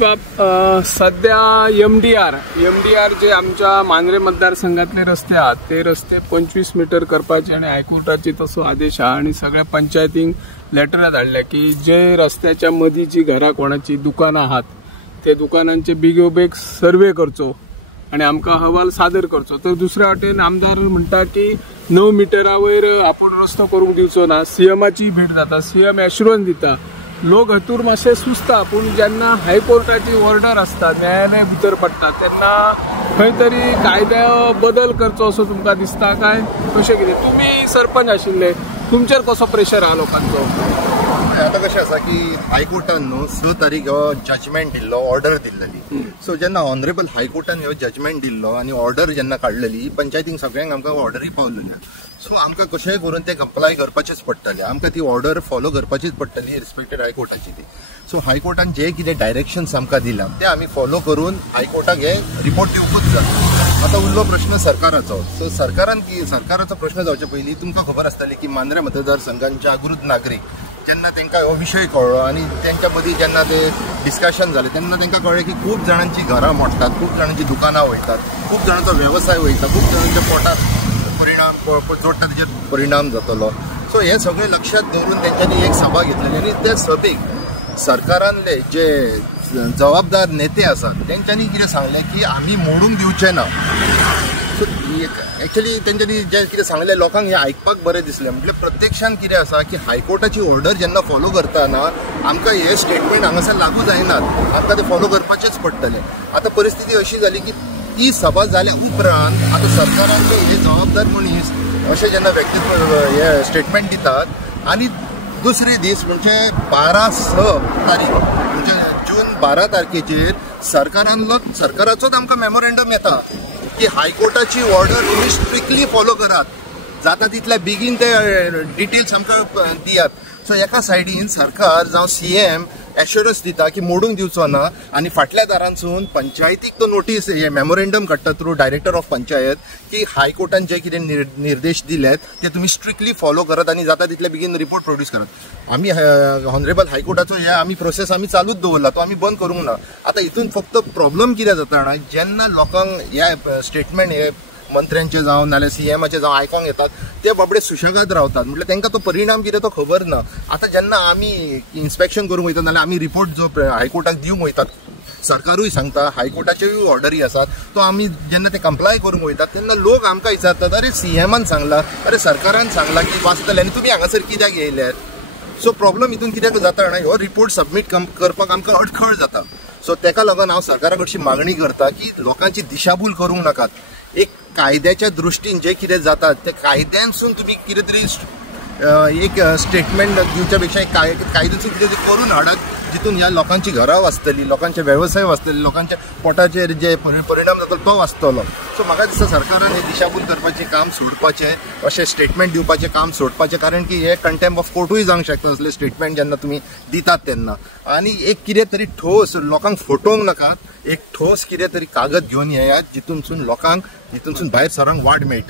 नमस्कार. सध्या MDR जे आमच्या मांद्रे मतदारसंघातले रस्ते आहात ते रस्ते 25 मीटर करपाचे आणि हायकोर्टाचे तसो आदेश हा आणि सगळ्या पंचायतींक लेटरां धाडल्या की जे रस्त्याच्या मदीं जी घरां कोणाची दुकानां आहात ते दुकानांचे बेगोबेग सर्वे करचो आणि आमकां अहवाल सादर करचो. तर दुसऱ्या वाटेन आमदार म्हणटा की 9 मीटरा वयर आपण रस्तो करूंक दिवचो ना. सीएमाची भेट जाता, सीएम एश्युरन्स दिता. लोक हातूर मातशे सुचता, पूण जेन्ना हायकोर्टाची ऑर्डर आसता, न्यायालय भितर पडटा तेन्ना खंय तरी कायद्या बदल करचो असो तुमकां दिसता काय? कशें कितें? तुमी सरपंच आशिल्ले, तुमचेर कसो प्रेशर आहा लोकांचो? आता कशें आसा की हायकोर्टान 6 तारीख हो जजमेंट दिल्लो, ऑर्डर दिल्ली. सो जेन्ना ऑनरेबल हायकोर्टान हो जजमेंट दिल्लो आणि ऑर्डर जेन्ना काडलेली, पंचायतींक सगळ्यांक आमकां ऑर्डरी पावलेल्या. सो आमकां कशेंय करून ते कंप्लाय करपाचेच पडटले, आमकां ती ऑर्डर फॉलो करपाचीच पडटली रिस्पेक्टेड हायकोर्टाची ती. सो हायकोर्टान जे कितें डायरेक्शन्स आमकां दिला ते आमी फॉलो करून हायकोर्टाक हे रिपोर्ट दिवपूच जाता. आता उरलो प्रश्न सरकाराचो. सो सरकाराचो प्रश्न जावचे पयलीं तुमकां खबर आसतली की मांद्रे मतदारसंघांचे जागृत नागरीक जेन्ना तांकां हो विशय कळ्ळो आणि त्यांच्या मदीं जेन्ना ते डिस्कशन जालें तेन्ना तांकां कळ्ळें की खूब जाणांची घरां मोडटात, खूब जाणांची दुकानां वयतात, खूब जाणांचो वेवसाय वयता, खूब जाणांच्या पोटात जोडटा तेजेर परिणाम जातलो. सो हे सगळें लक्षात दवरून तेंच्यांनी एक सभा घेतलेली आणि त्या सभेक सरकारांतले जे जबाबदार नेते आसात तेंच्यांनी कितें सांगलें की आमी मोडूंक दिवचे ना. सो एक्चुअली तेंच्यांनी जे कितें सांगलें लोकांक हें आयकपाक बरें दिसलें. म्हणजे प्रत्यक्षान कितें आसा की हायकोर्टाची ऑर्डर जेन्ना फॉलो करतना आमकां हे स्टेटमेंट हांगासर लागू जायनात, आमकां ते फॉलो करपाचेच पडटले. आतां परिस्थिती अशी जाली की ती सभा जाल्या उपरांत आतां सरकारांचे हे जबाबदार मनीस अशें जेन्ना व्यक्तित्व हे स्टेटमेंट दितात आणि दुसरे दीस म्हणजे 12/6 तारीख म्हणजे जून 12 तारखेचेर सरकाराचोच आमकां मेमोरेंडम येता की हायकोर्टाची ऑर्डर तुम्ही स्ट्रिक्टली फॉलो करात, जाता तितल्या बेगीन ते डिटेल्स आमकां दियात. सो एका सायडीन सरकार जावं सीएम एश्युरन्स दिता की मोडूंक दिवचो ना आणि फाटल्या दारांसून पंचायतीक तो नोटीस हे मेमोरेंडम काडटा थ्रू डायरेक्टर ऑफ पंचायत की हायकोर्टान जे कितें निर्देश दिलेत ते तुम्ही स्ट्रिक्टली फॉलो करात आणि जाता तितल्या बेगीन रिपोर्ट प्रोड्यूस करात. आमी ऑनरेबल हायकोर्टाचो हे आमी प्रोसेस आमी चालूच दवरला, तो आमी बंद करूंक ना. आता हितून फक्त प्रॉब्लेम कितें जाता जाणा, जेन्ना लोकांक हे स्टेटमेंट हे मंत्र्यांचे जावं नाल्यार सीएमाचे जावं आयकोंक येतात ते बाबडे सुशेगाद रावतात. म्हणजे तांकां तो परिणाम कितें तो खबर ना. आता जेन्ना आमी इन्स्पेक्शन करूंक वयतात नाल्यार आमी रिपोर्ट जो हायकोर्टाक दिवंक वयतात, सरकारूय सांगता, हायकोर्टाच्योय ऑर्डरी आसात, तो आमी जेन्ना ते कंप्लाय करूंक वयतात तेन्ना लोक आमकां विचारतात अरे सीएमान सांगला, अरे सरकारान सांगला की वाचतले आनी तुमी हांगासर कित्याक येयल्यात. सो प्रॉब्लेम हितून कित्याक जाता जाणा, हो रिपोर्ट सबमीट करपाक आमकां अडखळ जाता. सो तेका लागून हांव सरकारा कडची मागणी करता की लोकांची दिशाभूल करूंक नाकात. एक कायद्याच्या दृश्टीन जे कितें जाता ते कायद्यानसून तुम्ही कितें तरी एक स्टेटमेंट दिवच्या पेक्षा कायद्यासून कितें तरी करून हाडत जितून ह्या लोकांची घरां वाचतली, लोकांचे वेवसाय वाचतले, लोकांच्या पोटाचेर जे परिणाम जातलो तो वाचतलो. सो म्हाका दिसता सरकारान हे दिशाभूल करपाचें काम सोडपाचें, अशें स्टेटमेंट दिवपाचें काम सोडपाचें, कारण की हे कंटेम्प्ट ऑफ कोर्टूय जावंक शकता असले स्टेटमेंट जेन्ना तुम्ही दितात तेन्ना. आणि एक कितें तरी ठोस लोकांक फटोवंक नाका, एक ठोस कितें तरी कागद घेवन येयात जितूनसून लोकांक हितूनसून भायर सरांक वाट मेळटा.